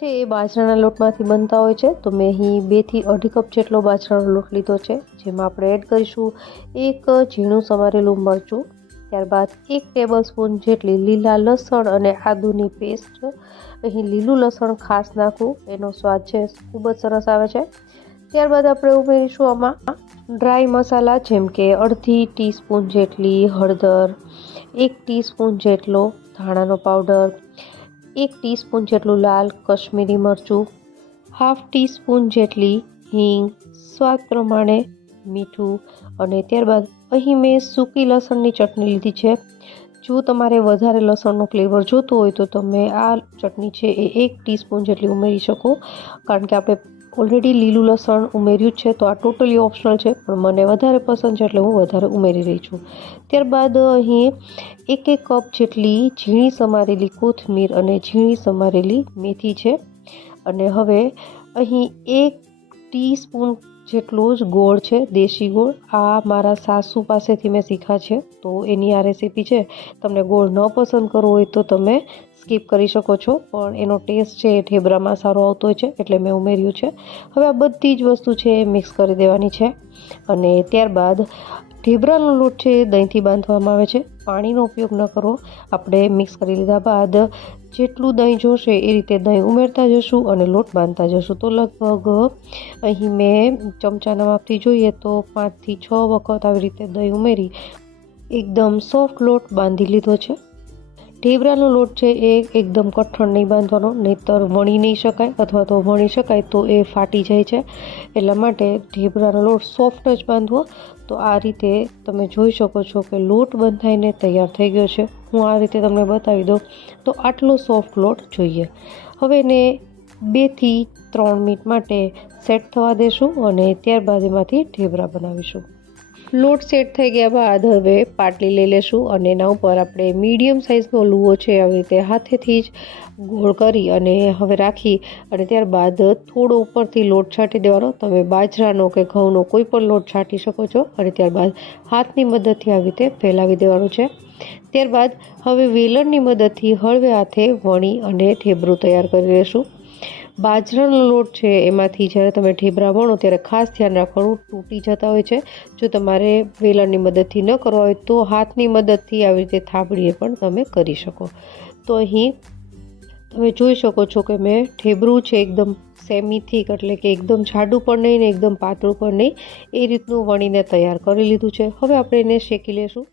છે એ બાજરાના લોટમાંથી બનતા હોય છે। તો મેં અહીં 2 થી 2.5 કપ જેટલો બાજરાનો લોટ લીધો છે, જેમાં આપણે એડ કરીશું 1 ઝીણું સમારેલું મરચું, ત્યારબાદ 1 ટેબલસ્પૂન જેટલી લીલા લસણ અને આદુની પેસ્ટ। અહીં લીલું લસણ ખાસ નાખવું, એનો સ્વાદ છે ખૂબ જ સરસ આવે છે। ત્યારબાદ આપણે ઉમેરીશું આમાં ડ્રાય મસાલા, જેમ કે અડધી ટીસ્પૂન જેટલી હળદર, 1 ટીસ્પૂન જેટલો ધાણાનો પાવડર, 1 ટીસ્પૂન જેટલું લાલ કશ્મીરી મરચું, હાફ ટીસ્પૂન જેટલી હિંગ, સ્વાદ પ્રમાણે મીઠું અને ત્યારબાદ અહીં મેં સૂકી લસણની ચટણી લીધી છે। જો તમારે વધારે લસણનો ફ્લેવર જોતો હોય તો તમે આ ચટણી છે એ 1 ટીસ્પૂન જેટલી ઉમેરી શકો, કારણ કે આપણે ઓલરેડી લીલું લસણ ઉમેર્યું જ છે, તો આ ટોટલી ઓપ્શનલ છે, પણ મને વધારે પસંદ છે એટલે હું વધારે ઉમેરી રહી છું। ત્યારબાદ અહીં 1 કપ જેટલી ઝીણી સમારેલી કોથમીર અને ઝીણી સમારેલી મેથી છે। અને હવે અહીં 1 ટીસ્પૂન જેટલો જ ગોળ છે, દેશી ગોળ। આ મારા સાસુ પાસેથી મેં શીખ્યા છે, તો એની આ રેસીપી છે। તમને ગોળ ન પસંદ કરવો હોય તો તમે સ્કીપ કરી શકો છો, પણ એનો ટેસ્ટ છે એ ઢેબરામાં સારો આવતો હોય છે, એટલે મેં ઉમેર્યું છે। હવે આ બધી જ વસ્તુ છે એ મિક્સ કરી દેવાની છે અને ત્યારબાદ ઢેબરાનો લોટ છે એ દહીંથી બાંધવામાં આવે છે, પાણીનો ઉપયોગ ન કરવો। આપણે મિક્સ કરી લીધા બાદ જેટલું દહીં જોશે એ રીતે દહીં ઉમેરતા જશું અને લોટ બાંધતા જશું। તો લગભગ અહીં મેં ચમચાના માપથી જોઈએ તો 5 થી 6 વખત આવી રીતે દહીં ઉમેરી એકદમ સોફ્ટ લોટ બાંધી લીધો છે। ઢેબરાનો લોટ છે એ એકદમ કઠણ નહીં બાંધવાનો, નહીંતર વણી નહીં શકાય, અથવા તો વણી શકાય તો એ ફાટી જાય છે, એટલા માટે ઢેબરાનો લોટ સોફ્ટ જ બાંધવો। તો આ રીતે તમે જોઈ શકો છો કે લોટ બંધાઈને તૈયાર થઈ ગયો છે। હું આ રીતે તમને બતાવી દઉં તો આટલો સોફ્ટ લોટ જોઈએ। હવે એને 2 થી 3 મિનિટ માટે સેટ થવા દેશું અને ત્યારબાદ એમાંથી ઢેબરા બનાવીશું। લોટ સેટ થઈ ગયા બાદ હવે પાટલી લઈ લેશું અને એના ઉપર આપણે મીડિયમ સાઇઝનો લુઓ છે આવી રીતે હાથેથી જ ગોળ કરી અને હવે રાખી અને ત્યારબાદ થોડો ઉપરથી લોટ છાંટી દેવાનો। તમે બાજરાનો કે ઘઉંનો કોઈ પણ લોટ છાંટી શકો છો અને ત્યારબાદ હાથની મદદથી આવી રીતે ફેલાવી દેવાનું છે। ત્યારબાદ હવે વેલણની મદદથી હળવે હાથે વણી અને ઢેબરું તૈયાર કરી લઈશું। બાજરાનો લોટ છે એમાંથી જ્યારે તમે ઢેબરા વણો ત્યારે ખાસ ધ્યાન રાખવાનું, તૂટી જતા હોય છે। જો તમારે વેલણની મદદથી ન કરવા હોય તો હાથની મદદથી આવી રીતે થાબડીએ પણ તમે કરી શકો। તો અહીં તમે જોઈ શકો છો કે મેં ઢેબરું છે એકદમ સેમી થીક, એટલે કે એકદમ જાડું પણ નહીં ને એકદમ પાતળું પણ નહીં, એ રીતનું વણીને તૈયાર કરી લીધું છે। હવે આપણે એને શેકી લેશું।